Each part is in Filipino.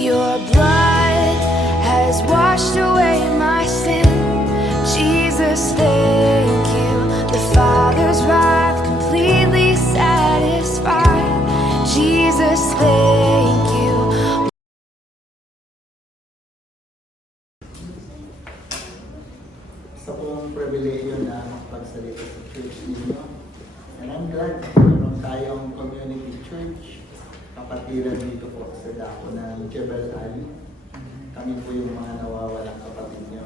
Your blood has washed away my sin. Jesus, thank you. The Father's wrath completely satisfied. Jesus, thank you. Isa pong pribileyo na magsalita sa church ninyo. And I'm glad meron tayong community church, kapatiran dito po sa dako ng Jebel Ali. Kami po yung mga nawawalang kapatid nyo.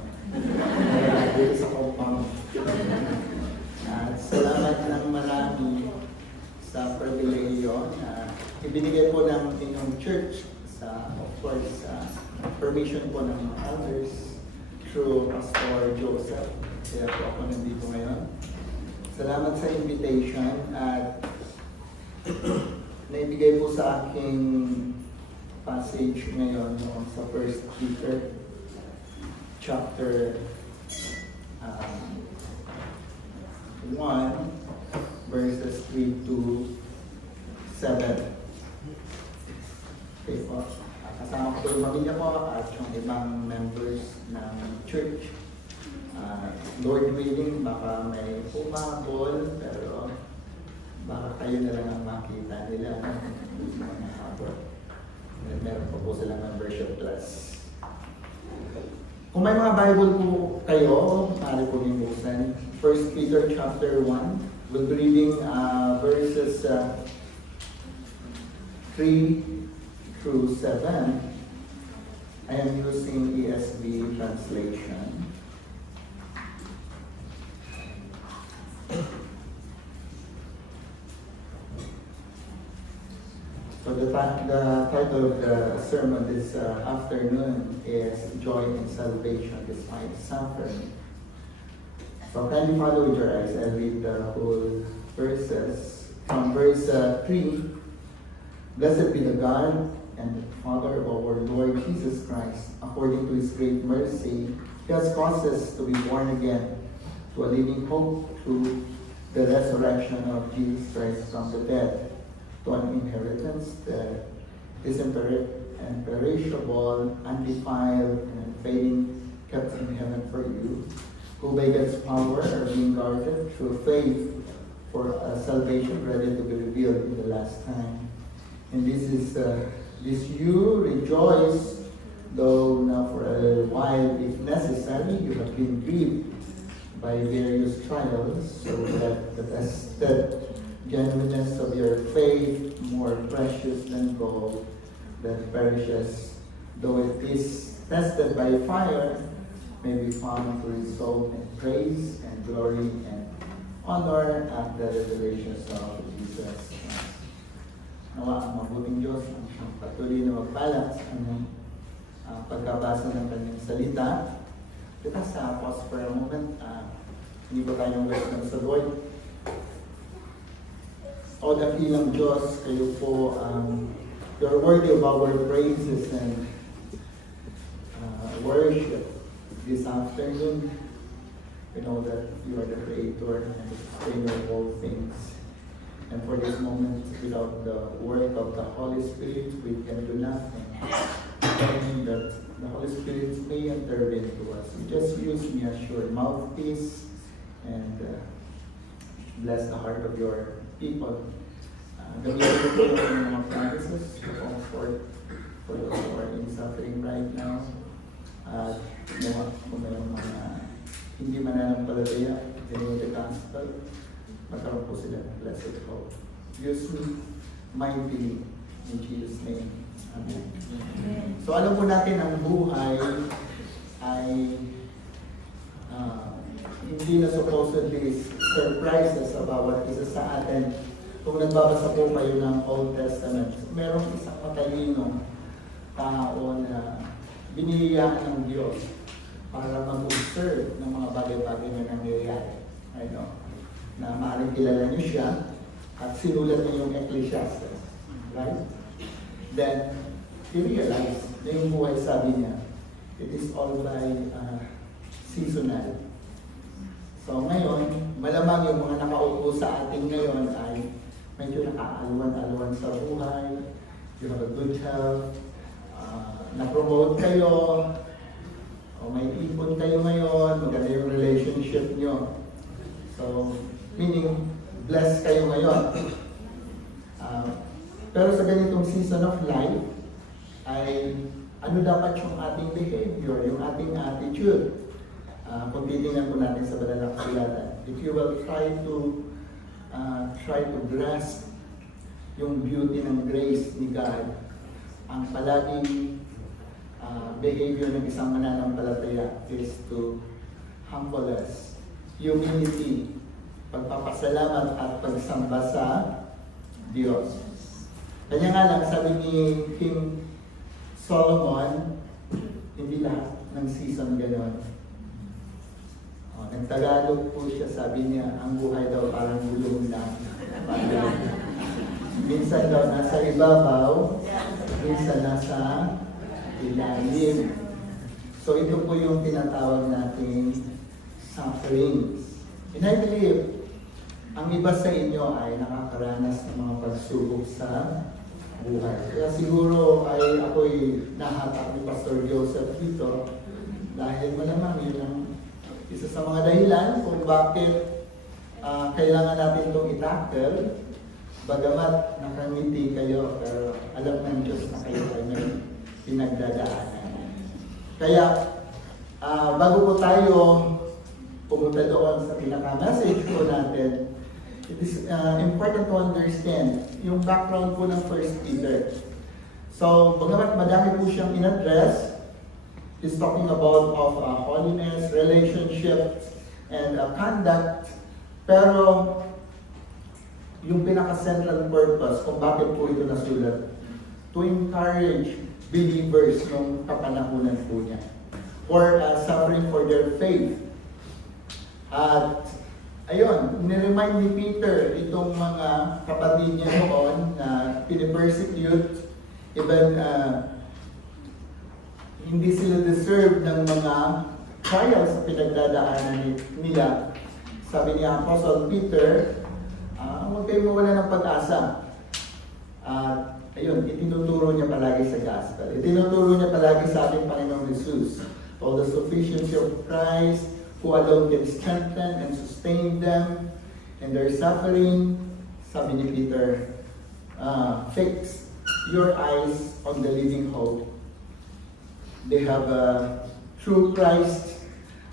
Dito sa compound. At salamat ng marami sa pribileyo na ibinigay po ng inyong church sa, of course, permission po ng mga elders through Pastor Joseph. Kaya po ako nandito ngayon. Salamat sa invitation at naibigay po sa aking passage ngayon noong sa 1 Peter chapter 1 verses 3 to 7. Okay po. Kasama ko yung pamilya ko at yung ibang members ng church. Lord willing, baka may humabol, pero baka kayo na lang ang makita nila. Meron pa po silang membership class. Kung may mga Bible po kayo, maaari po yung buksan. 1 Peter chapter 1, we'll be reading verses 3 through 7. I am using ESV translation. So the title of the sermon this afternoon is Joy in Salvation Despite Suffering. So kindly follow with your eyes and read the whole verses. From verse 3, Blessed be the God and the Father of our Lord Jesus Christ. According to His great mercy, He has caused us to be born again to a living hope through the resurrection of Jesus Christ from the dead, to an inheritance that is imperishable, undefiled, and unfading, kept in heaven for you, who by God's power are being guarded through faith for salvation ready to be revealed in the last time. And this you rejoice, though now for a while, if necessary, you have been grieved by various trials, so that the tested genuineness of your faith, more precious than gold that perishes, though it is tested by fire, may be found to result in praise and glory and honor at the revelation of Jesus Christ. Nawa ang mabuting Diyos ang siyang patuloy na magbalak sa kanyang pagkabasa ng kanyang salita. Let us pause for a moment. Hindi ba tayong welcome sa Lord? O dakilang Diyos, kayo po you're worthy of our praises and worship this afternoon. We know that you are the Creator and the Sustainer of all things. And for this moment, without the work of the Holy Spirit, we can do nothing. Praying that the Holy Spirit may intervene to us. You just use me as your mouthpiece and bless the heart of your people. Gamitin ko po yung mga promises to comfort for those who are in suffering right now. At kung may mga hindi mananampalataya, in the gospel, magkaroon po sila ng blessed hope. Use me mightily in Jesus' name. Amen. So alam po natin ang buhay ay hindi na supposedly surprises sa bawat isa sa atin. Kung nagbabasa po kayo ng Old Testament, merong isang matalino tao na biniyayaan ng Diyos para mag-observe ng mga bagay-bagay na nangyayari. I know. Na maaaring kilala niyo siya at sinulat niya yung Ecclesiastes. Right? Then, he realized na yung buhay, sabi niya, it is all by seasonal. So ngayon, malamang yung mga nakaupo sa atin ngayon ay medyo nakaalwan-alwan sa buhay, you have a good health, na-promote kayo, o may ipon kayo ngayon, maganda yung relationship nyo. So, meaning, blessed kayo ngayon. Pero sa ganitong season of life, ay ano dapat yung ating behavior, yung ating attitude. Kung titingnan po natin sa banal na kasulatan, if you will try to grasp yung beauty ng grace ni God, ang palaging behavior ng isang mananampalataya is to humble us. Humility, pagpapasalamat at pagsamba sa Diyos. Kanya nga lang, sabi ni King Solomon, hindi lahat ng season gano'n. Nagtagalog po siya, sabi niya, ang buhay daw parang gulong lang. Minsan daw nasa ibabaw, minsan nasa ilalim. So ito po yung tinatawag nating sufferings. And I believe, ang iba sa inyo ay nakakaranas ng mga pagsubok sa buhay. Kaya siguro ay ako'y nahatak ni Pastor Joseph dito dahil malamang yun ang isa sa mga dahilan kung bakit kailangan natin itong i-tackle. Bagamat nakangiti kayo, pero alam ng Diyos na kayo ay may pinagdadaanan. Kaya, bago po tayo pumunta doon sa pinaka-message po natin, it is important to understand yung background po ng 1 Peter. So, bagamat madami po siyang in-address, he's talking about of holiness, relationship, and conduct. Pero yung pinaka-central purpose kung bakit po ito nasulat, to encourage believers nung kapanahunan po niya, or suffering for their faith. At ayun, niremind ni Peter itong mga kapatid niya noon na pinipersecute, even hindi sila deserve ng mga trials sa pinagdadaanan nila. Sabi ni Apostle Peter, huwag kayong mawala ng pag-asa. At ayun, itinuturo niya palagi sa gospel. Itinuturo niya palagi sa ating Panginoong Jesus. All the sufficiency of Christ, who alone can strengthen and sustain them in their suffering. Sabi ni Peter, fix your eyes on the living hope. They have a true Christ,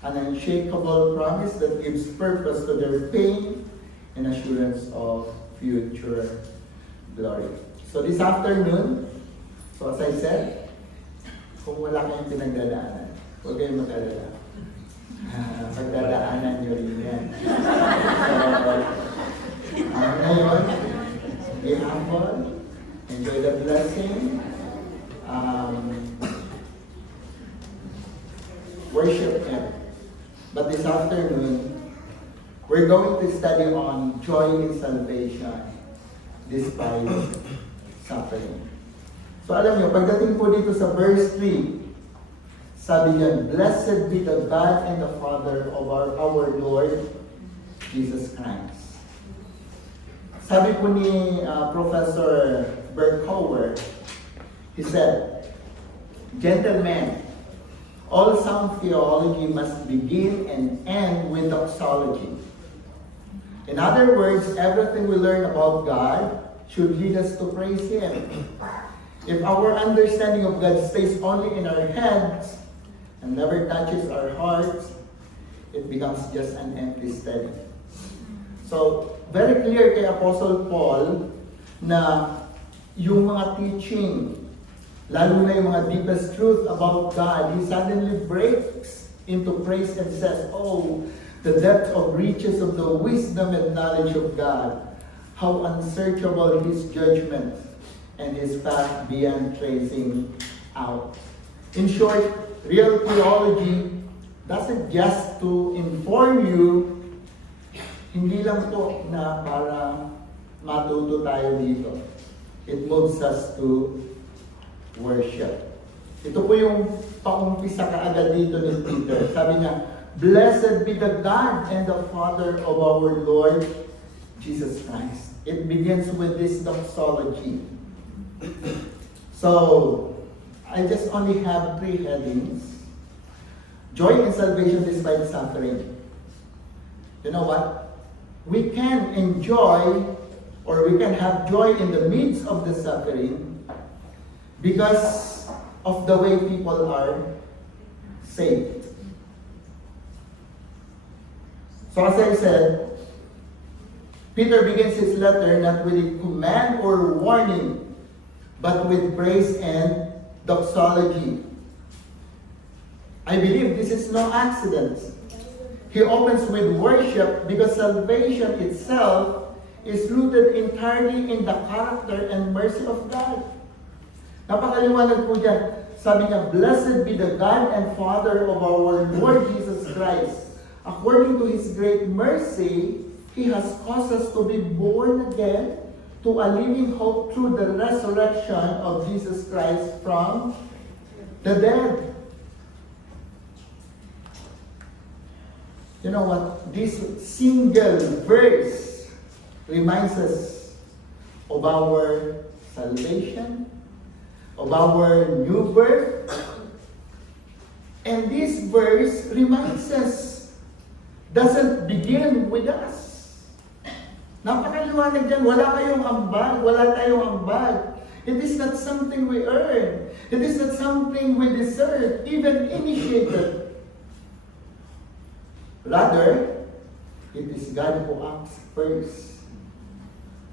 an unshakable promise that gives purpose to their pain and assurance of future glory. So this afternoon, so as I said, kung wala kayong pinagdadaanan, huwag kayong mag-alala. Pagdadaanan nyo rin yan. So, ngayon, be humble, enjoy the blessing, worship Him. But this afternoon, we're going to study on joy in salvation despite suffering. So alam nyo, pagdating po dito sa verse 3, sabi niya, "Blessed be the God and the Father of our Lord Jesus Christ." Sabi po ni Professor Berkouwer, he said, "Gentlemen, all sound theology must begin and end with doxology. In other words, everything we learn about God should lead us to praise Him. If our understanding of God stays only in our heads and never touches our hearts, it becomes just an empty study." So, very clear kay Apostle Paul na yung mga teaching, lalo na yung mga deepest truth about God, he suddenly breaks into praise and says, "Oh, the depth of riches of the wisdom and knowledge of God. How unsearchable His judgment and His path beyond tracing out." In short, real theology doesn't just to inform you, hindi lang po na para matuto tayo dito. It moves us to worship. Ito po yung paumpisa kaagad dito ni Peter. Sabi niya, "Blessed be the God and the Father of our Lord Jesus Christ." It begins with this doxology. So, I just only have 3 headings. Joy and salvation despite suffering. You know what? We can enjoy or we can have joy in the midst of the suffering because of the way people are saved. So as I said, Peter begins his letter not with a command or warning, but with praise and doxology. I believe this is no accident. He opens with worship because salvation itself is rooted entirely in the character and mercy of God. Napakaliwanag po dyan. Sabi niya, "Blessed be the God and Father of our Lord Jesus Christ. According to His great mercy, He has caused us to be born again to a living hope through the resurrection of Jesus Christ from the dead." You know what? This single verse reminds us of our salvation, of our new birth. And this verse reminds us, doesn't begin with us. Napakaliwanag dyan, wala kayong ambag, wala tayong ambag. It is not something we earn. It is not something we deserve, even initiated. Rather, it is God who acts first.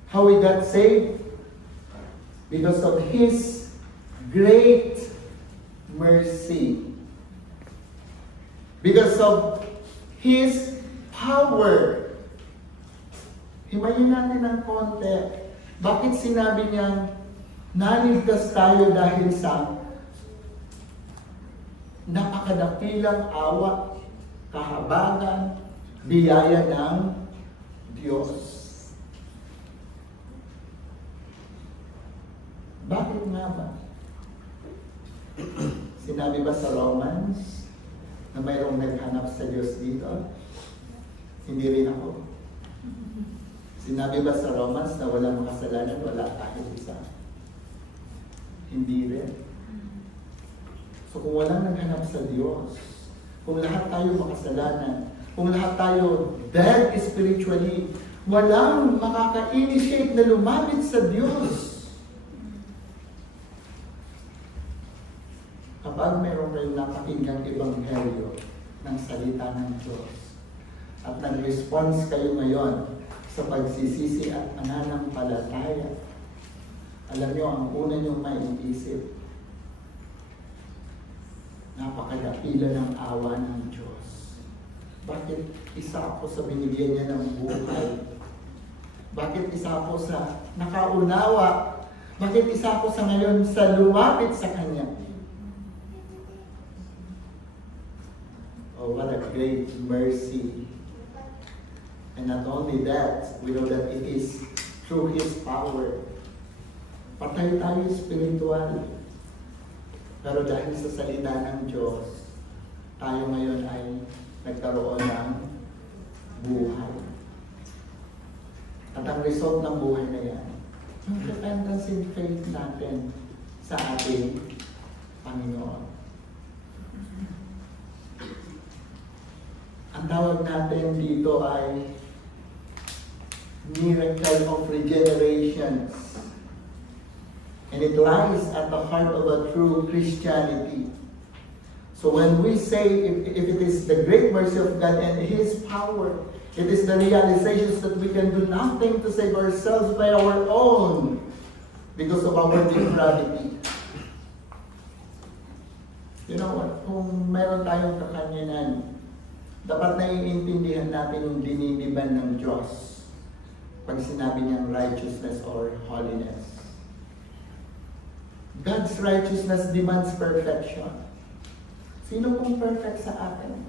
How we got saved? Because of His great mercy. Because of His power. Himayin natin ng konti. Bakit sinabi niyang naligtas tayo dahil sa napakadakilang awa, kahabagan, biyaya ng Diyos? Bakit nga ba? Sinabi ba sa Romans na mayroong naghanap sa Diyos dito? Hindi rin ako. Sinabi ba sa Romans na walang makasalanan, wala kahit isa? Hindi rin. So kung walang naghanap sa Diyos, kung lahat tayo makasalanan, kung lahat tayo dead spiritually, walang makaka-initiate na lumapit sa Diyos. Kapag meron kayong napakinggang ebanghelyo ng salita ng Diyos at nag-response kayo ngayon sa pagsisisi at pananampalataya, alam niyo, ang una niyong maiisip, napakadakila ng awa ng Diyos. Bakit isa ako sa binigyan niya ng buhay? Bakit isa ako sa nakaunawa? Bakit isa ako sa ngayon sa lumapit sa Kanya? Oh, what a great mercy. And not only that, we know that it is through His power. Patay tayo spiritual. Pero dahil sa salita ng Diyos, tayo ngayon ay nagkaroon ng buhay. At ang result ng buhay na yan, yung repentance and faith natin sa ating Panginoon. Ang tawag natin dito ay miracle of regeneration. And it lies at the heart of a true Christianity. So when we say, if it is the great mercy of God and His power, it is the realizations that we can do nothing to save ourselves by our own because of our depravity. You know what? Kung meron tayong kakanyanan, dapat naiintindihan natin yung dininiban ng Diyos pag sinabi niyang righteousness or holiness. God's righteousness demands perfection. Sino pong perfect sa atin?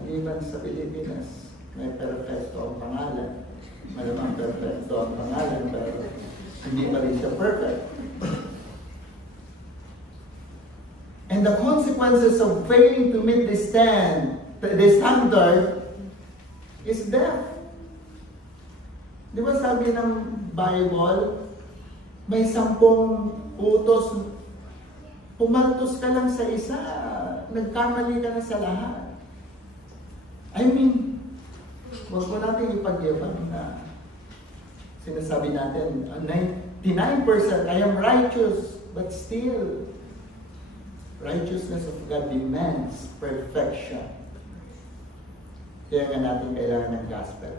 Maliban sa Pilipinas, may perfecto ang pangalan. Malamang perfecto ang pangalan, pero hindi pa rin siya perfect. And the consequences of failing to meet the standard is death. Di ba sabi ng Bible, may 10 utos pumaltos ka lang sa isa, nagkamali ka na sa lahat. I mean, huwag mo natin ipagyabang na sinasabi natin, 99% I am righteous, but still, righteousness of God demands perfection. Kaya nga natin kailangan ng gospel.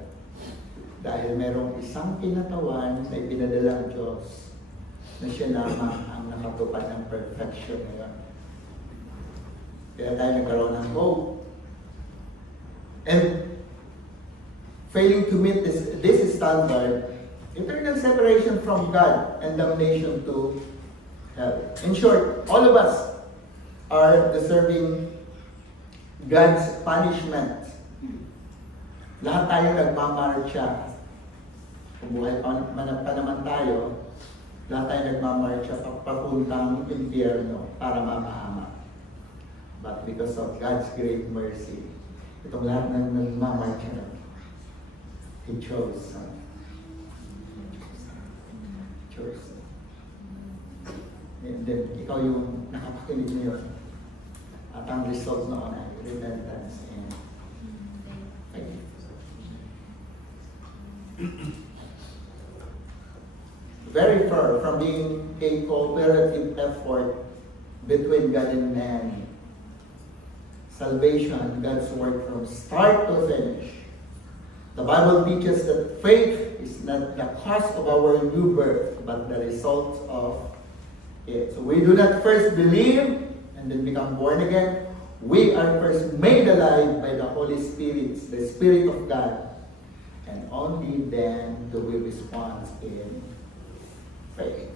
Dahil merong isang kinatawan na ipinadalang Diyos na siya lamang ang nakatupad ng perfection ngayon. Kaya tayo nagkaroon ng hope. And failing to meet this standard, eternal separation from God and damnation to hell. In short, all of us are deserving God's punishment. Lahat tayo nagmamarcha. Kung buhay pa naman tayo, lahat tayo nagmamarcha papuntang impyerno para mapahama. But because of God's great mercy, itong lahat ng nagmamarcha na, He chose. And then, ikaw yung nakapakinig niyo. At ang result noon ay repentance and faith. Very far from being a cooperative effort between God and man. Salvation, God's work from start to finish. The Bible teaches that faith is not the cause of our new birth, but the result of it. So we do not first believe and then become born again. We are first made alive by the Holy Spirit, the Spirit of God. And only then do we respond in faith.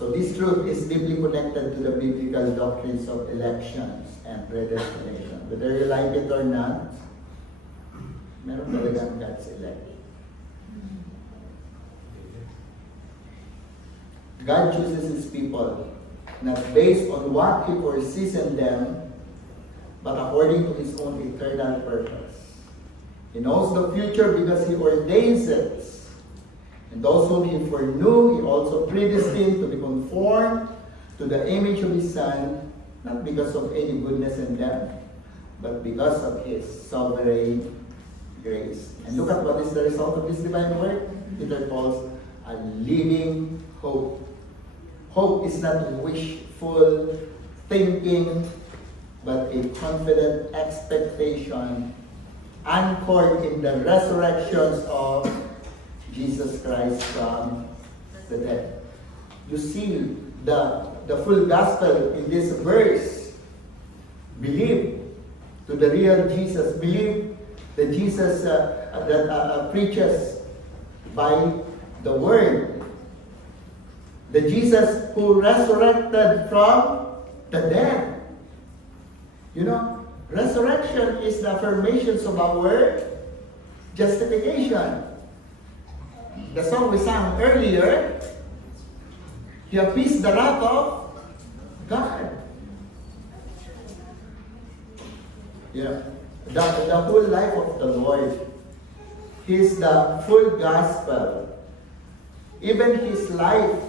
So this truth is deeply connected to the biblical doctrines of elections and predestination. Whether you like it or not, meron talagang God's elect. God chooses His people not based on what He foresees in them, but according to His own eternal purpose. He knows the future because He ordains it. And those whom He foreknew, He also predestined to be conformed to the image of His Son, not because of any goodness in them, but because of His sovereign grace. And look at what is the result of this divine work. Peter calls a living hope. Hope is not wishful thinking, but a confident expectation anchored in the resurrections of Jesus Christ from the dead. You see the full gospel in this verse. Believe to the real Jesus. Believe the Jesus that preaches by the Word. The Jesus who resurrected from the dead. You know, resurrection is the affirmations of our justification. The song we sang earlier, He appeased the wrath of God. Yeah. The whole life of the Lord is the full gospel. Even His life,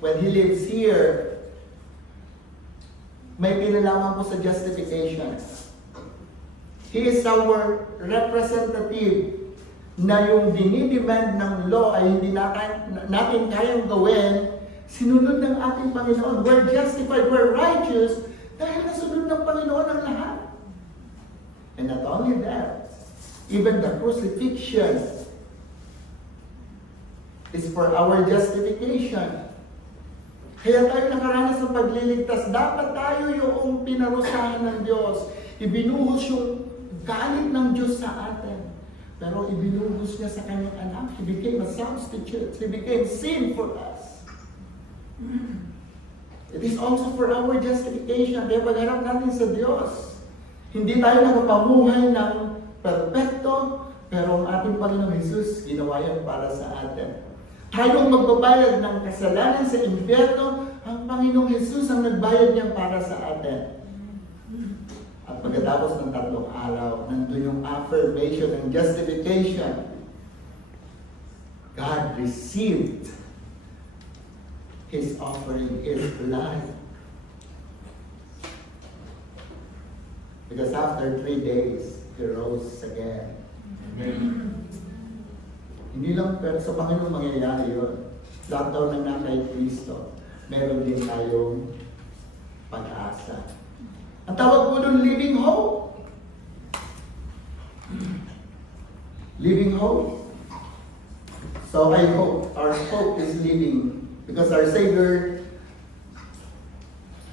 when He lives here, may pinalaman po sa justification. He is our representative na yung dinidemand ng law ay hindi natin kayang gawin, sinunod ng ating Panginoon. We're justified, we're righteous, dahil nasunod ng Panginoon ang lahat. And not only that, even the crucifixion is for our justification. Kaya tayo nakaranas ng pagliligtas. Dapat tayo yung pinarusahan ng Diyos. Ibinuhos yung galit ng Diyos sa atin. Pero ibinuhos niya sa kanyang anak. He became a substitute. He became sin for us. It is also for our justification. Kaya pagharap natin sa Diyos, hindi tayo nakapamuhay ng perfecto, pero ang ating Panginoong Jesus, ginawa yan para sa atin. Tayong magbabayad ng kasalanan sa impyerno, ang Panginoong Jesus ang nagbayad niya para sa atin. At pagkatapos ng 3 araw, nandun yung affirmation and justification. God received His offering, His blood. Because after 3 days, He rose again. Amen. Hindi lang pero sa Panginoon mangyayari yun. Lahat daw na kay Kristo, meron din tayong pag-asa. Ang tawag po doon, living hope. Living hope. So I hope our hope is living because our Savior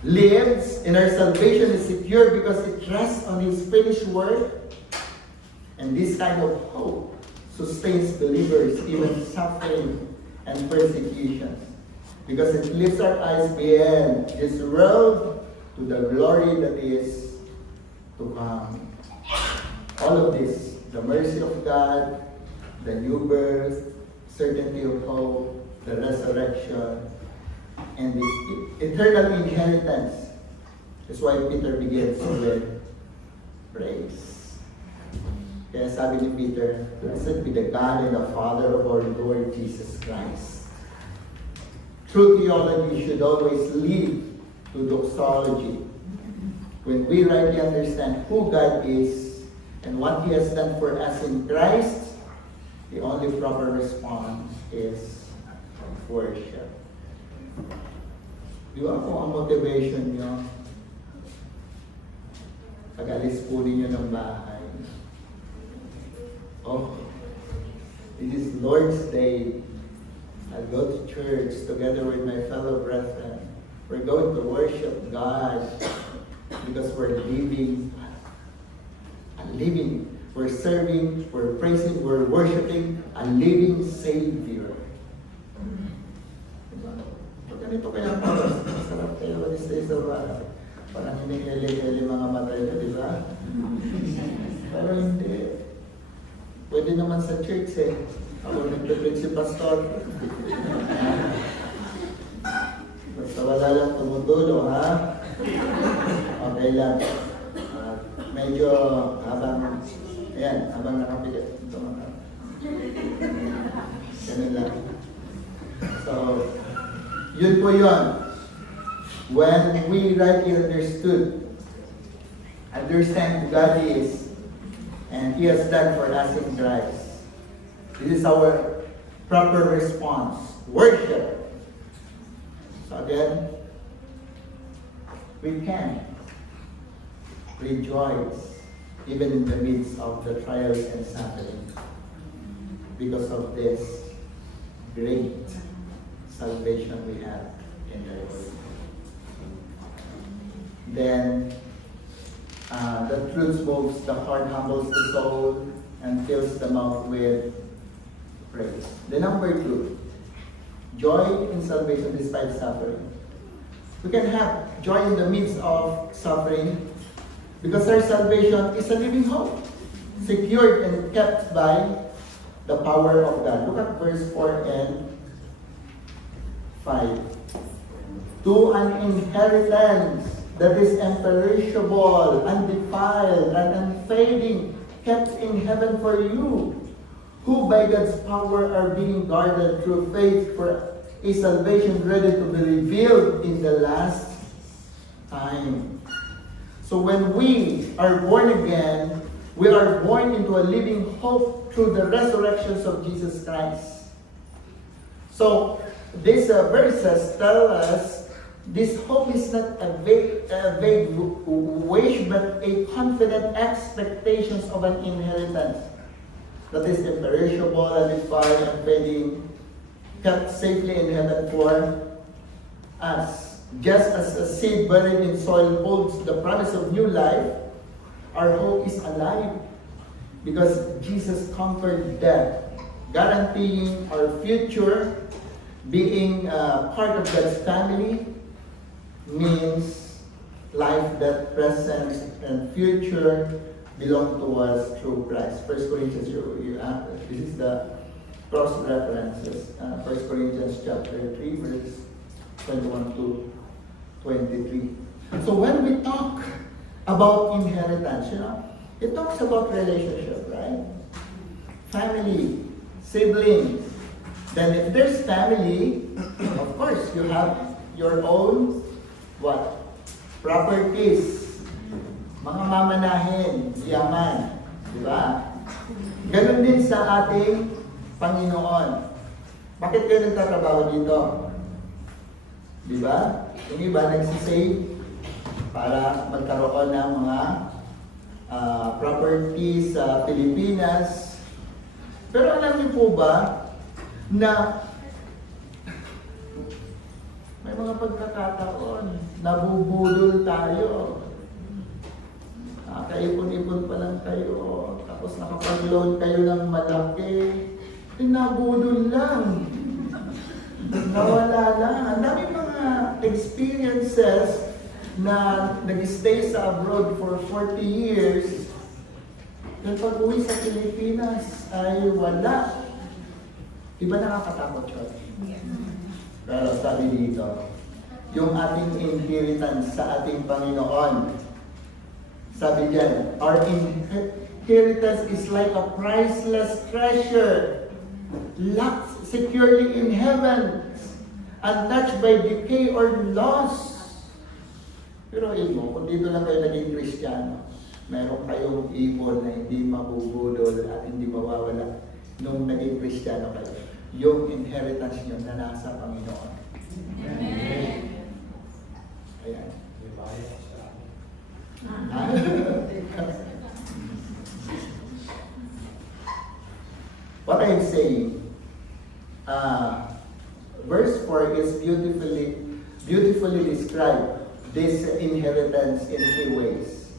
lives and our salvation is secure because it rests on His finished work. And this kind of hope sustains believers even suffering and persecutions because it lifts our eyes beyond this world to the glory that is to come. All of this, the mercy of God, the new birth, certainty of hope, the resurrection, and the eternal inheritance. That's why Peter begins with praise. Kaya sabi ni Peter, blessed be the God and the Father of our Lord Jesus Christ. True theology should always lead to doxology. When we rightly understand who God is and what He has done for us in Christ, the only proper response is worship. Di ba kung ang motivation nyo, pag-alis po ninyo ng bahay, oh, this is Lord's Day. I'll go to church together with my fellow brethren. We're going to worship God because we're living, we're serving, we're praising, we're worshiping a living Savior. Diba? Pag ganito kaya masarap kayo this day sa parang hinihili-hili mga matay nyo, di ba? Pero hindi. Pwede naman sa church eh. Ako nagpipig si pastor. Basta wala lang tumutulo, ha? Okay lang. Medyo habang nakapigit. Ito mga. Ganun lang. So, yun po yun. When we rightly understand who God is, and He has done for us in Christ. This is our proper response. Worship. So again, we can rejoice even in the midst of the trials and suffering because of this great salvation we have in the Lord. Then the truth moves the heart, humbles the soul, and fills the mouth with praise. The number 2, joy in salvation despite suffering. We can have joy in the midst of suffering because our salvation is a living hope, secured and kept by the power of God. Look at verse 4 and 5. To an inheritance that is imperishable, undefiled, and unfading, kept in heaven for you, who by God's power are being guarded through faith for a salvation ready to be revealed in the last time. So when we are born again, we are born into a living hope through the resurrections of Jesus Christ. So these verses tell us this hope is not a vague wish, but a confident expectations of an inheritance that is imperishable, undefiled, and unfading, kept safely in heaven for us. Just as a seed buried in soil holds the promise of new life, our hope is alive because Jesus conquered death, guaranteeing our future. Being part of God's family means life that present and future belong to us through Christ. 1 Corinthians, this is the cross references. 1 Corinthians chapter 3, verse 21 to 23. So when we talk about inheritance, it talks about relationship, right? Family, siblings. Then if there's family, of course, you have your own what? Properties. Mga mamanahin, yaman. Di ba? Ganon din sa ating Panginoon. Bakit kayo nagtatrabaho dito? Di ba? Yung iba nagsisave para magkaroon ng mga properties sa Pilipinas. Pero alam niyo po ba na may mga pagkakataon, nabubudol tayo. Kaipon-ipon pa lang kayo, tapos nakapag-loan kayo ng malaki, nabudol lang. Nawala lang. Ang daming mga experiences na nag-stay sa abroad for 40 years, na pag-uwi sa Pilipinas ay wala. Diba nakakatakot yun? Pero sabi dito, yung ating inheritance sa ating Panginoon, sabi diyan, our inheritance is like a priceless treasure, locked securely in heaven, untouched by decay or loss. Pero mo, kung dito lang kayo naging Kristiyano, meron kayong ipon na hindi mabubudol at hindi mawawala nung naging Kristiyano kayo. Yung inheritance nyo na nasa Panginoon. Amen. Ayan. What I'm saying, verse 4 is beautifully described this inheritance in 3 ways.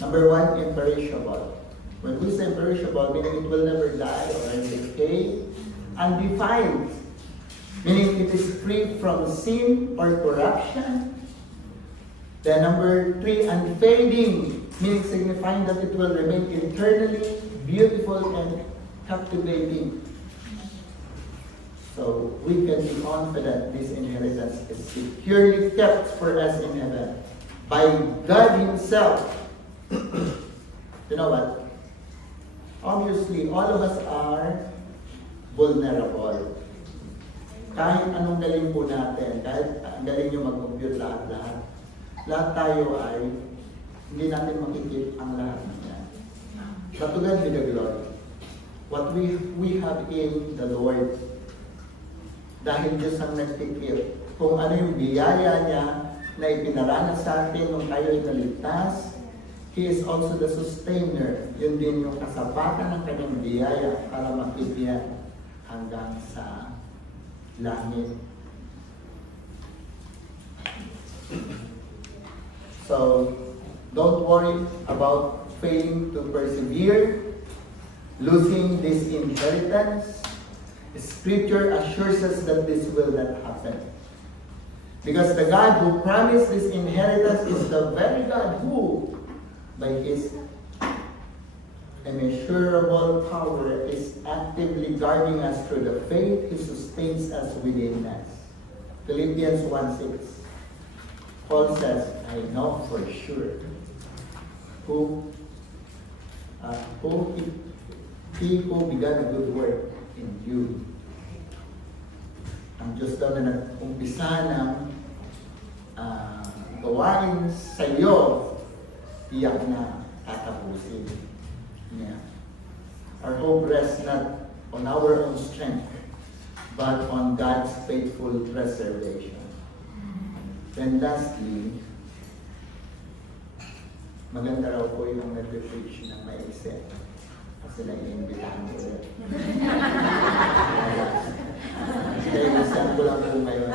Number 1, imperishable. When we say perishable, meaning it will never die or decay. Undefiled, meaning it is free from sin or corruption. Then number 3, unfading, meaning signifying that it will remain eternally beautiful and captivating. So we can be confident this inheritance is securely kept for us in heaven by God Himself. You know what? Obviously, all of us are vulnerable. Kahit anong galing po natin, kahit ang galing nyo mag-compute lahat, lahat tayo ay hindi natin makikip ang lahat ng yan. But to God be the glory. What we have in the Lord, dahil Diyos ang nagtikip, kung ano yung biyaya niya na ipinaranas sa atin nung tayo ay naligtas, He is also the sustainer. Yun din yung kasapatan ng kanyang biyaya para makibiyay hanggang sa langit. So, don't worry about failing to persevere, losing this inheritance. Scripture assures us that this will not happen. Because the God who promised this inheritance is the very God who, by His immeasurable power, is actively guarding us through the faith He sustains us within us. Philippians 1:6. Paul says, I know for sure He who began a good work in you. Ang Diyos daw na nag-umpisa ng gawain sa iyo, tiyak na tatapusin. Yeah. Our hope rests not on our own strength, but on God's faithful preservation. Then lastly, maganda raw po yung nag-preach ng maisip. Kasi naiimbitahan ko rin. Kaya nasan ko lang po ngayon.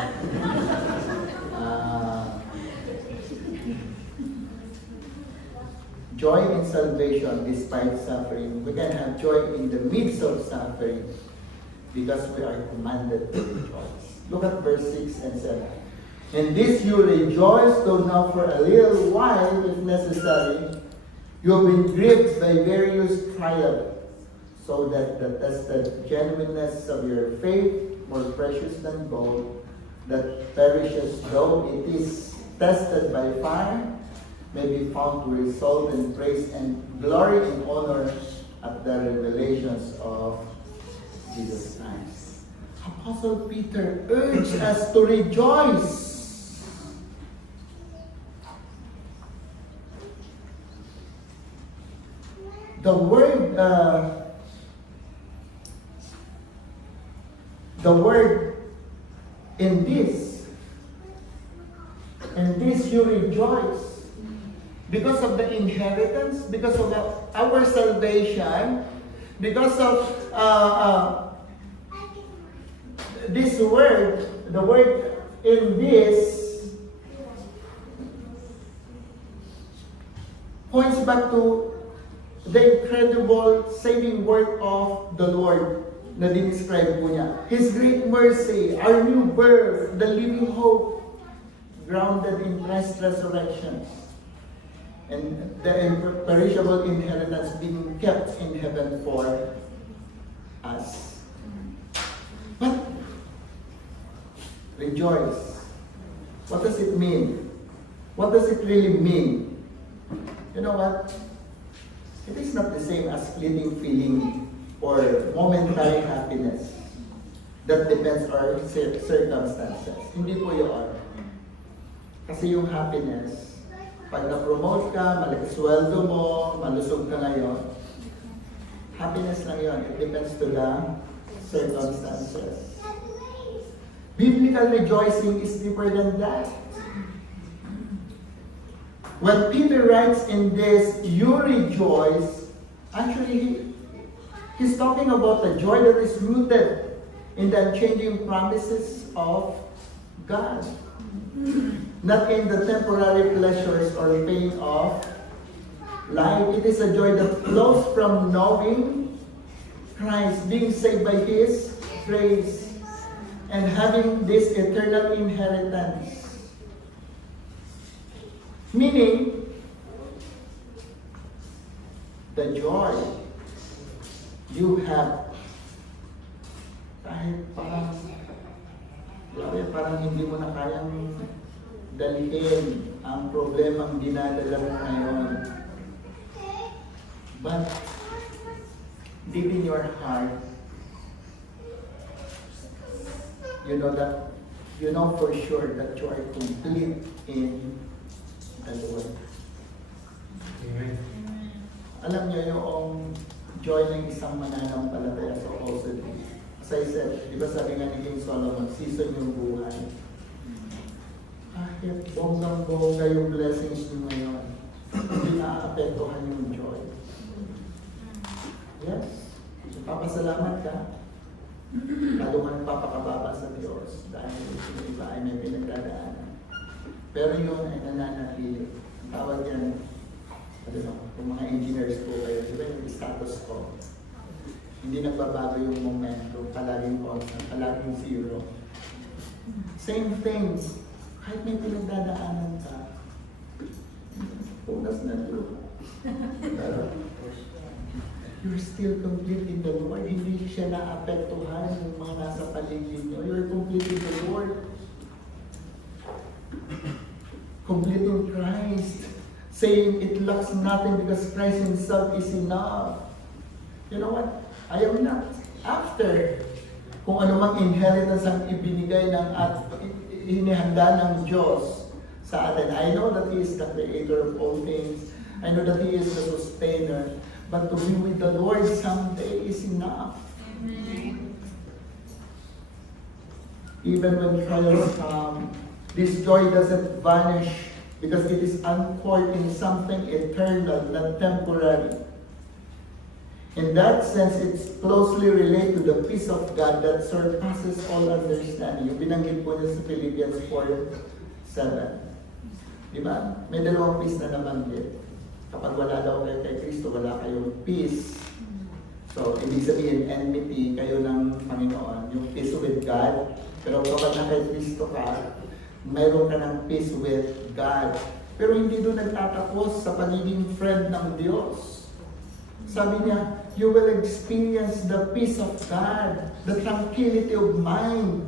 Joy in salvation despite suffering. We can have joy in the midst of suffering because we are commanded to rejoice. Look at verse 6 and 7. In this you rejoice, though now for a little while, if necessary, you have been grieved by various trials, so that the tested genuineness of your faith, more precious than gold, that perishes though it is tested by fire, may be found to result in praise and glory and honor at the revelations of Jesus Christ. Apostle Peter urged us to rejoice. The word in this you rejoice because of the inheritance, because of our salvation, because of this word, the word in this points back to the incredible saving work of the Lord na dinescribe po niya. His great mercy, our new birth, the living hope, grounded in Christ's resurrection, and the imperishable inheritance being kept in heaven for us. But rejoice. What does it mean? What does it really mean? You know what? It is not the same as fleeting feeling or momentary happiness that depends on our circumstances. Hindi po yun. Kasi yung happiness, pag na-promote ka, malaki sweldo mo, malusog ka ngayon, happiness lang yun. It depends to the circumstances. Biblical rejoicing is deeper than that. When Peter writes in this, you rejoice, actually, he's talking about the joy that is rooted in the unchanging promises of God. Not in the temporary pleasures or pain of life. It is a joy that flows from knowing Christ, being saved by His grace, and having this eternal inheritance. Meaning, the joy you have, kahit parang hindi mo na kayang dalhin ang problemang dinadala mo ngayon. But, deep in your heart, you know for sure that you are complete in the Lord. Amen. Alam niyo yung joy ng isang mananampalataya sa supposedly. As I said, di ba sabi nga ni King Solomon, season yung buhay. Kahit bonggang-bongga yung blessings niyo ngayon, hindi naaapektuhan yung joy. Yes? Papasalamat ka. Lalo ka nagpapakababa sa Diyos dahil yung iba ay may pinagdadaanan. Pero yun ay nananatili. Tawag yan, kung mga engineers po kayo, di ba yung status ko? Hindi nagbabago yung momentum, palaging constant, palaging zero. Same things, kahit may pinagdadaanan ka, punas na lupa. You're still complete in the Lord. Hindi siya naapektuhan yung mga nasa paligid nyo. You're complete in the Lord. Complete in Christ. Saying it lacks nothing because Christ Himself is enough. You know what? I am not after kung anumang inheritance ang ibinigay ng at inihanda ng Diyos sa atin. I know that He is the creator of all things. I know that He is the sustainer. But to be with the Lord someday is enough. Amen. Even when trials come, this joy doesn't vanish because it is anchored in something eternal, not temporary. In that sense, it's closely related to the peace of God that surpasses all understanding. Yung binanggit po niya sa Philippians 4:7. Diba? May dalawang peace na nabanggit. Kapag wala daw kayo kay Kristo, wala kayong peace. So, ibig sabihin, enmity kayo ng Panginoon, yung peace with God. Pero kapag na kay Kristo ka, mayroon ka ng peace with God. Pero hindi doon nagtatapos sa pagiging friend ng Diyos. Sabi niya, you will experience the peace of God, the tranquility of mind.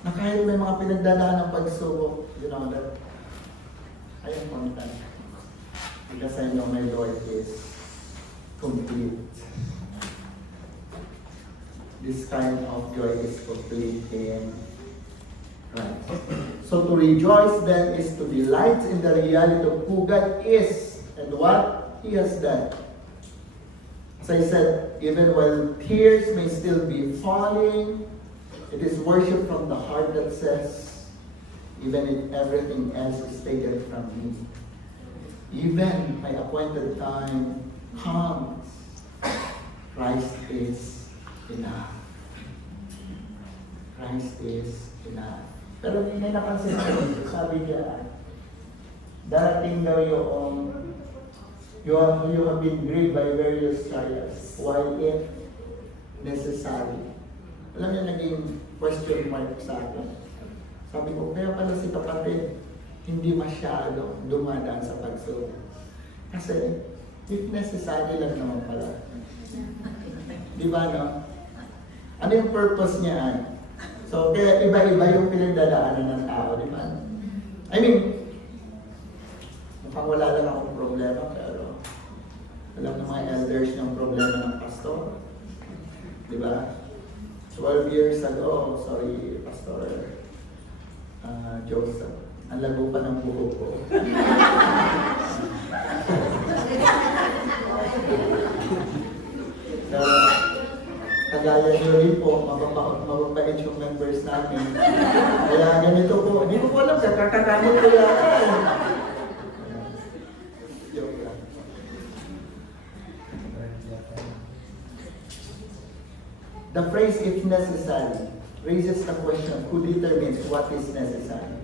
Na kahit may mga pinagdadaan ng pagsubok, you know that I am content. Because I know my Lord is complete. This kind of joy is complete in Christ. So to rejoice then is to delight in the reality of who God is and what He has done. As I said, even while tears may still be falling, it is worship from the heart that says, even if everything else is taken from me, even my appointed time comes, Christ is enough. Christ is enough. Pero may napansin ko, sabi niya, darating daw you have been grieved by various trials, while if necessary. Alam niyo, naging question mark sa akin. Sabi ko, kaya pala si kapatid, hindi masyado dumadaan sa pagsubok. Kasi, if necessary lang naman pala. Di ba, no? Ano yung purpose niya? So, kaya iba-iba yung pinagdadaanan ng tao, di ba? I mean, mukhang wala lang akong problema, pero alam ng mga elders yung problema ng pastor. Di ba? 12 years ago, sorry, Pastor Joseph, ang lago pa ng buhok ko. Kagaya nyo rin po, mababait yung members namin. Kaya ganito po, hindi ko alam, kakakanin ko yata. Joke lang. The phrase if necessary raises the question, who determines what is necessary?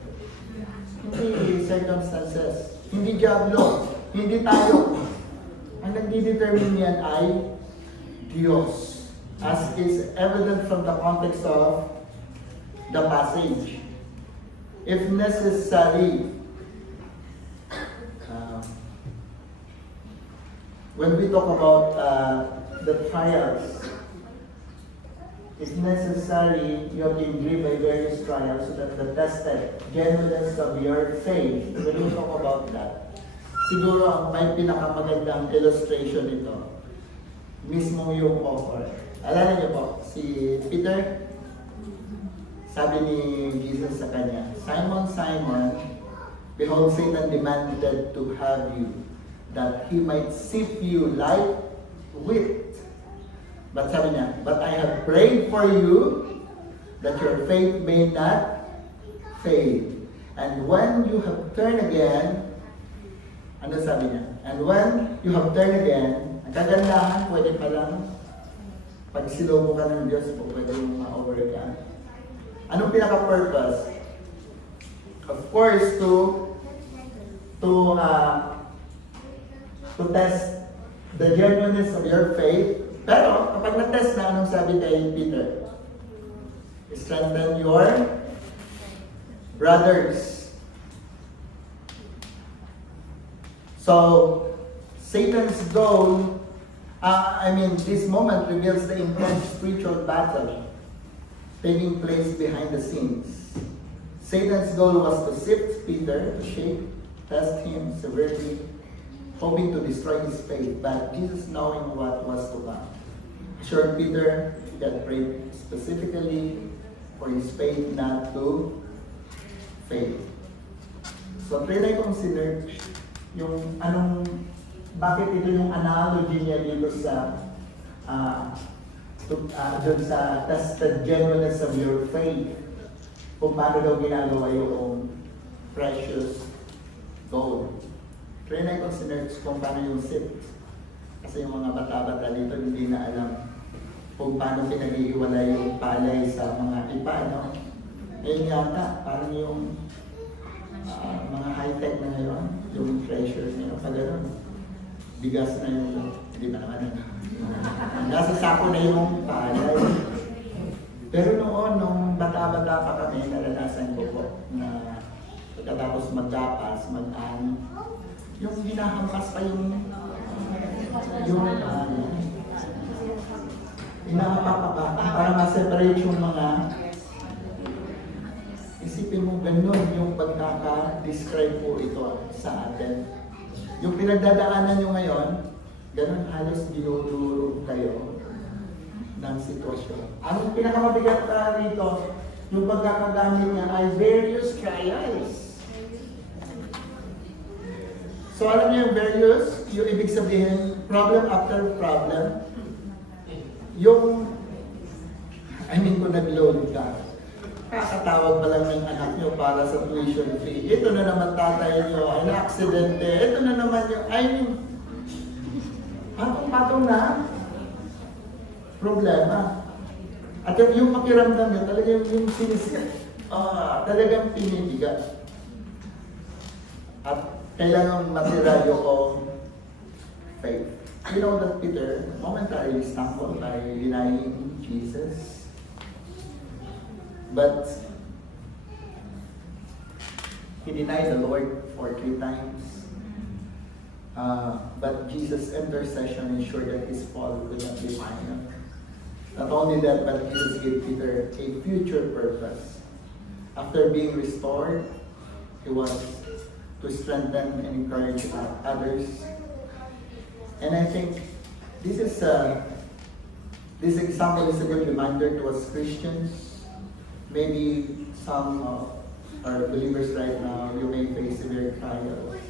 Hindi circumstances, hindi diablo, hindi tayo. Ang nagdi-determine yan ay Diyos. As is evident from the context of the passage. If necessary, when we talk about the trials, if necessary, you have been grieved by various trials so that the tested genuineness of your faith, when we talk about that, siguro ang may pinakamagandang illustration nito, mismo yung offer. Alala niyo po, si Peter, sabi ni Jesus sa kanya, Simon, Simon, behold, Satan demanded to have you, that he might sift you like wheat. But sabi niya, but I have prayed for you, that your faith may not fail. And when you have turned again, ano sabi niya? And when you have turned again, ang kagandahan, pwede palang pag silobo ka ng Diyos po, pwede mong ma-overcome. Anong pinaka-purpose? Of course, to test the genuineness of your faith. Pero, kapag na-test na, anong sabi kay Peter? Strengthen your brothers. So, Satan's goal, this moment reveals the intense spiritual battle taking place behind the scenes. Satan's goal was to sift Peter, to shake, test him severely, hoping to destroy his faith. But Jesus, knowing what was to come, assured Peter that prayed specifically for his faith not to fail. So, try na i-consider yung bakit ito yung analogy niya dito sa dun sa tested genuineness of your faith, kung paano daw ginagawa yung precious gold. Try na i-consider kung paano yung sift. Kasi yung mga bata-bata dito hindi na alam kung paano pinag-iiwala yung palay sa mga ipa, no? Ngayon yata, parang yung mga high-tech na ngayon, yung treasures ngayon, pag gano'n, bigas na yung, hindi ba naman, nasa sako na yung palay. Pero noon, nung bata-bata pa kami, naranasan ko po na pagkatapos magdapas, mag-ani, yung hinahampas pa yung hinahampas pa para ma-separate yung mga, isipin mo ganun yung pagkaka-describe po ito sa atin. Yung pinagdadaanan nyo ngayon, ganun halos dinudurog kayo ng sitwasyon. Ang pinakamabigat rito, yung pagkakagamit niya ay various trials. So alam niyo yung various, yung ibig sabihin, problem after problem. Kung nag-loan ka, kakatawag pa lang ng anak niyo para sa tuition fee. Ito na naman tatay niyo, ay na-aksidente. Ito na naman yung, patong-patong na problema. At yung pakiramdam niyo, talagang yung talagang pinibigat. At kailangan matira yung faith. You know that Peter momentarily stumbled by denying Jesus. But he denied the Lord for 3 times. But Jesus' intercession ensured that his fall could not be final. Not only that, but Jesus gave Peter a future purpose. After being restored, he was to strengthen and encourage others. And I think this example is a good reminder to us Christians. Maybe some are believers right now, you may face severe trials.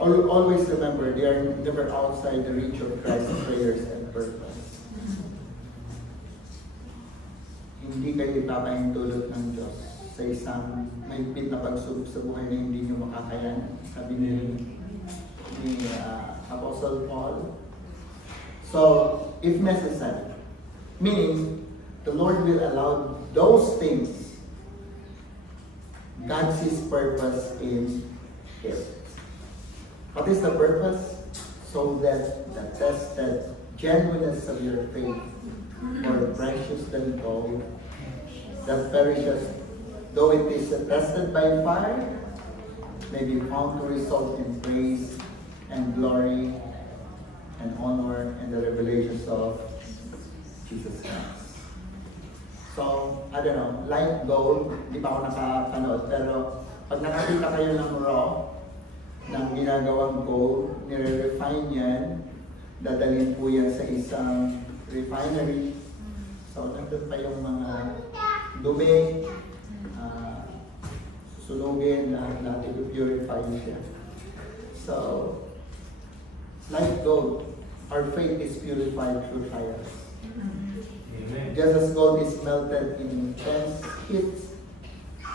Always remember, they are never outside the reach of Christ's prayers and purpose. Hindi kayo ipapahintulot ng Diyos sa isang mahigpit na pagsubok sa buhay na hindi nyo makakayan. Sabi ni Apostle Paul. So, if necessary, meaning, the Lord will allow those things. God sees purpose in it. What is the purpose? So that the tested genuineness of your faith, more precious than gold, that perishes, though it is tested by fire, may be found to result in praise and glory and honor and the revelations of Jesus Christ. So, I don't know, like gold, di pa ako nakapanood, pero pag nakakita kayo ng raw, ng ginagawang gold, nire-refine yan, dadalhin po yan sa isang refinery. So, nandun pa yung mga dumi, susunugin, lahat i-purify siya. So, like gold, our faith is purified through trials. Just as gold is melted in intense heat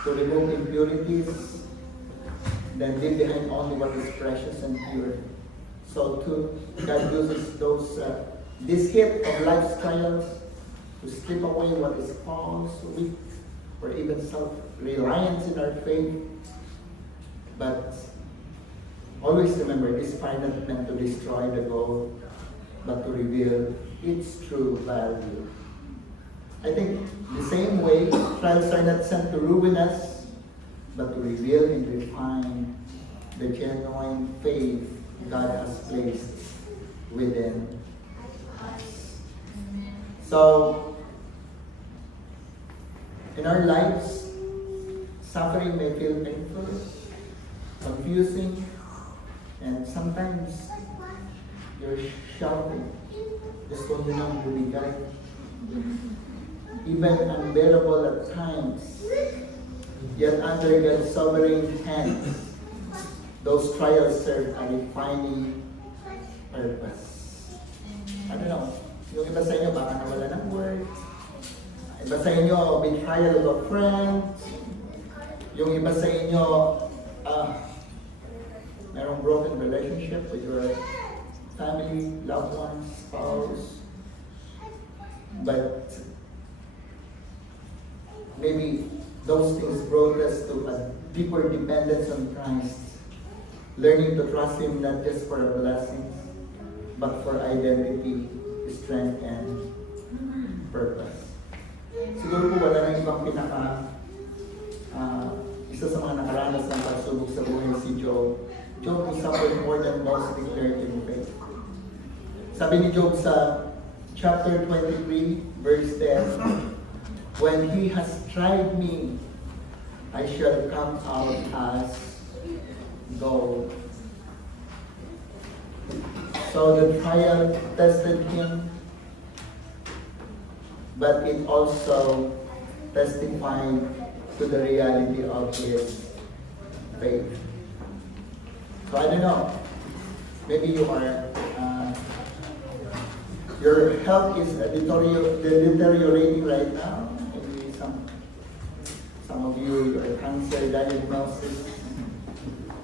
to remove impurities, then leave behind only what is precious and pure. So too, God uses this heat of life's trials to strip away what is false, weak, or even self-reliance in our faith. But always remember, this fire not meant to destroy the gold, but to reveal its true value. I think the same way, trials are not sent to ruin us, but to reveal and refine the genuine faith God has placed within us. So, in our lives, suffering may feel painful, confusing, and sometimes you're shouting, gusto nyo nang bumigay. Even unbearable at times, yet under God's sovereign hands, those trials serve a refining purpose. I don't know, yung iba sa inyo baka nawala ng work, iba sa inyo betrayal of a friend, yung iba sa inyo merong broken relationship with your family, loved ones, spouse, but maybe those things brought us to a deeper dependence on Christ, learning to trust Him not just for a blessing, but for identity, strength, and purpose. Siguro po wala nang ibang isa sa mga nakaranas ng pagsubok sa buhay si Job. Job who suffered more than most declared in faith. Sabi ni Job sa chapter 23, verse 10, when he has tried me, I shall come out as gold. So the trial tested him, but it also testified to the reality of his faith. So I don't know, maybe you are, your health is deteriorating right now. Maybe some of you, your cancer diagnosis,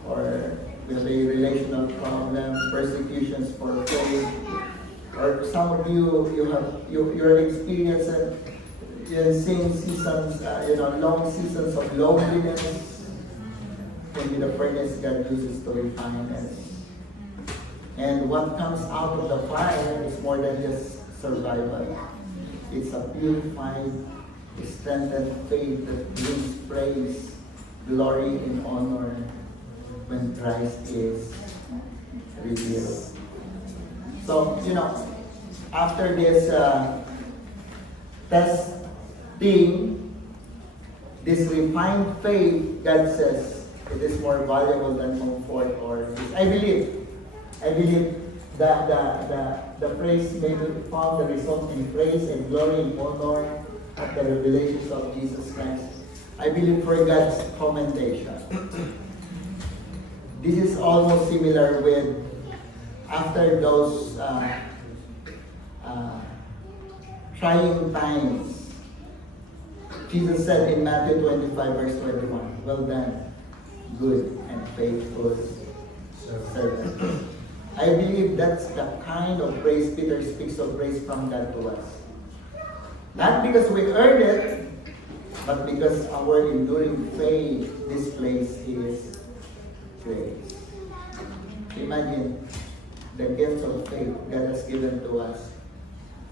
or with a relational problem, persecutions for faith, or some of you're experiencing seasons, long seasons of loneliness. Maybe the furnace God uses to refine us. And what comes out of the fire is more than just survival. It's a purified, strengthened faith that brings praise, glory, and honor when Christ is revealed. So, after this testing, this refined faith, God says, it is more valuable than comfort or peace. I believe that the praise may be found the result in praise and glory and honor of the revelations of Jesus Christ. I believe for God's commendation. This is almost similar with after those trying times. Jesus said in Matthew 25 verse 21, "Well done, good and faithful servant." I believe that's the kind of praise Peter speaks of, praise from God to us. Not because we earned it, but because our enduring faith displays His grace. Imagine the gifts of faith God has given to us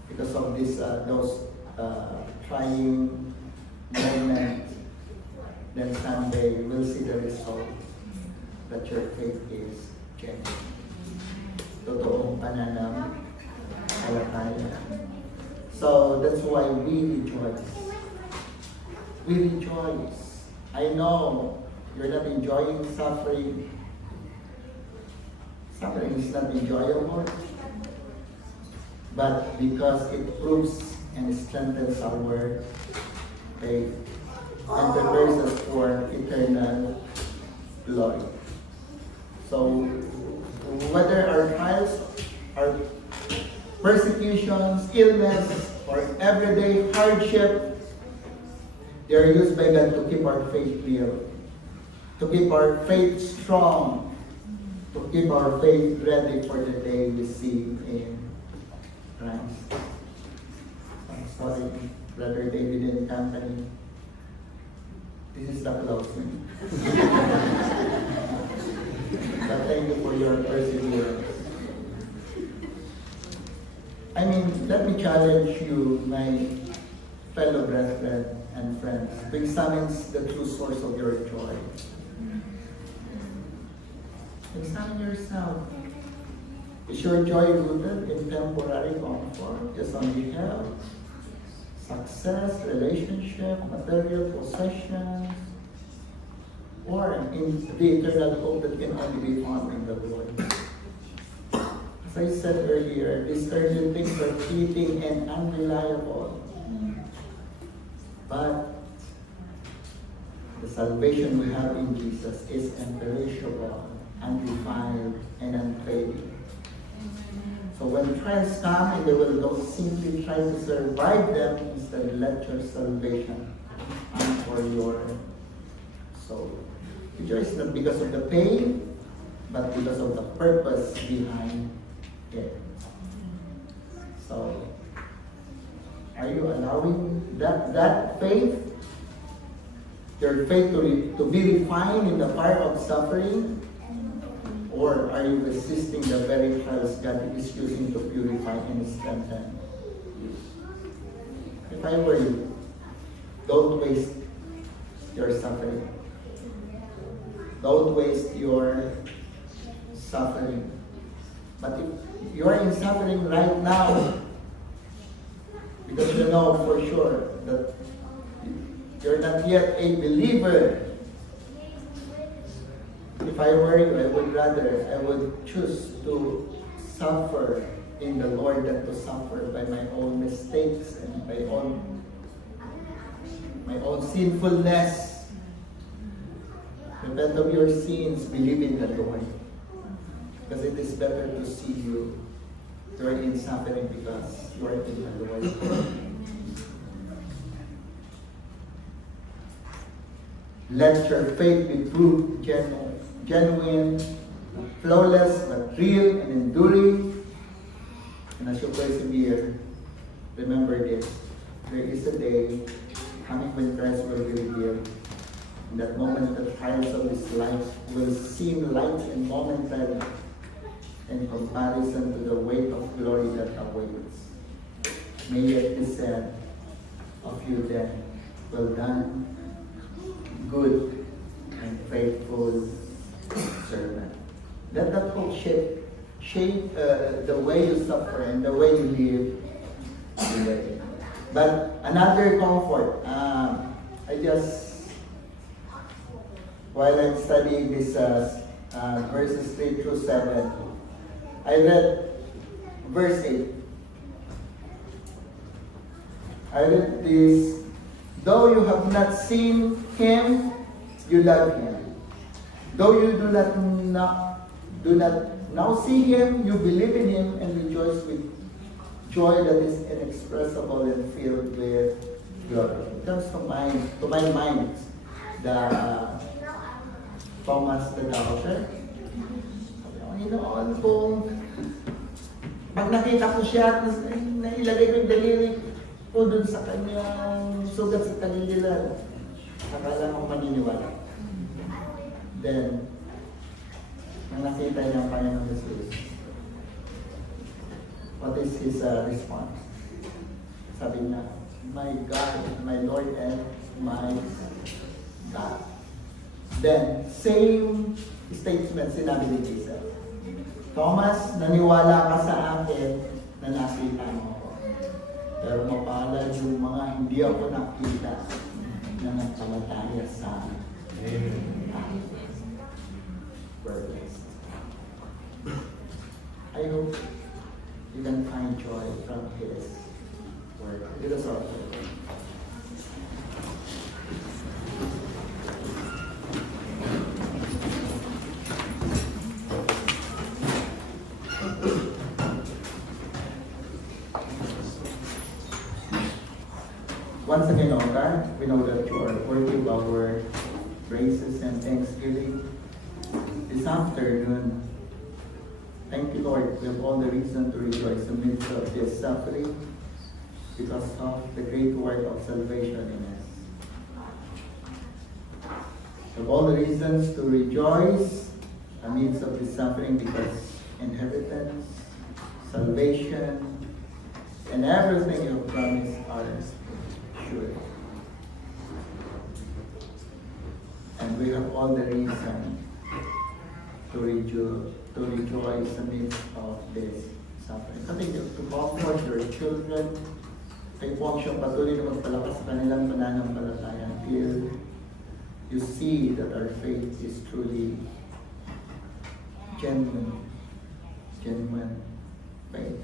because of those trying moments. Then someday we'll see the result that your faith is genuine. Totoong pananampalataya. So that's why we rejoice. We rejoice. I know you're not enjoying suffering. Suffering is not enjoyable, but because it proves and strengthens our faith and prepares us for eternal glory. So whether our trials, our persecutions, illness, or everyday hardship, they are used by God to keep our faith real, to keep our faith strong, to keep our faith ready for the day we see in Christ. I'm sorry, Brother David and company. This is the closing. But thank you for your perseverance. Let me challenge you, my fellow brethren and friends, to examine the true source of your joy. Examine yourself. Is your joy rooted in temporary comfort, just only health, success, relationship, material possessions, or in the eternal hope that can only be found in the Lord? As I said earlier, these earthly things are fleeting and unreliable. But the salvation we have in Jesus is imperishable, undefiled, and unfading. So when trials come and they will don't simply try to survive them, instead let your salvation come for your soul. Rejoice not because of the pain, but because of the purpose behind it. So, are you allowing that faith, your faith to be refined in the fire of suffering? Or are you resisting the very trials God is using to purify and strengthen you? If I were you, don't waste your suffering. Don't waste your suffering. But if you are in suffering right now, because you know for sure that you're not yet a believer, if I were you, I would choose to suffer in the Lord than to suffer by my own mistakes and my own sinfulness. Repent of your sins, believe in the Lord. Because it is better to see you in suffering because you are in the Lord. Let your faith be proved genuine, flawless, but real and enduring. And as you persevere, remember this. There is a day coming when Christ will be revealed. In that moment, the trials of this life will seem light and momentary in comparison to the weight of glory that awaits. May it be said of you then, well done, good and faithful servant. Let that hope shape the way you suffer and the way you live today. But another comfort, while I'm studying this verses 3 through 7, I read verse 8. I read this, though you have not seen him, you love him. Though you do not now see him, you believe in him and rejoice with joy that is inexpressible and filled with glory. It comes to my mind, the Thomas the Doubter. Panginoon po, pag nakita ko siya, nailagay ko yung daliri ko dun sa kanyang sugat sa tagiliran, akala kong maniniwala. Then, nang nakita niya ang Panginoon Jesus, what is his response? Sabi niya, my God, my Lord and my God. Then, same statement sinabi ni Jesus. Thomas, naniwala ka sa akin na nakita mo ako. Pero mapalad yung mga hindi ako nakita na nagpalataya sa akin. We're blessed. I hope you can find joy from His word. Let us all pray. Once again, O God, we know that you are worthy of our praises and thanksgiving. This afternoon, thank you, Lord, we have all the reason to rejoice in the midst of this suffering because of the great work of salvation in us. We have all the reasons to rejoice in the midst of this suffering because inheritance, salvation, and everything you have promised are sure. And we have all the reason to rejoice amidst of this suffering. Continue to comfort your children. Kayo po ang siyang patuloy na magpalakas sa kanilang pananampalataya until you see that our faith is truly genuine faith.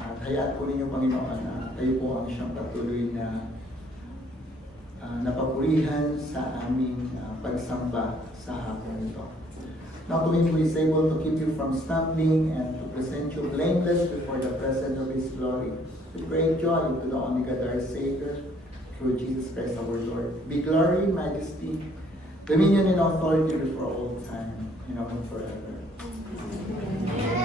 At hayaan po ninyo, Panginoon, na kayo po ang siyang patuloy na napapurihan sa aming pagsamba sa hapon ito. Now to Him who is able to keep you from stumbling and to present you blameless before the presence of His glory, with great joy to the only God our Savior, through Jesus Christ our Lord. Be glory, majesty, dominion and authority for all time, and now and forever. Amen.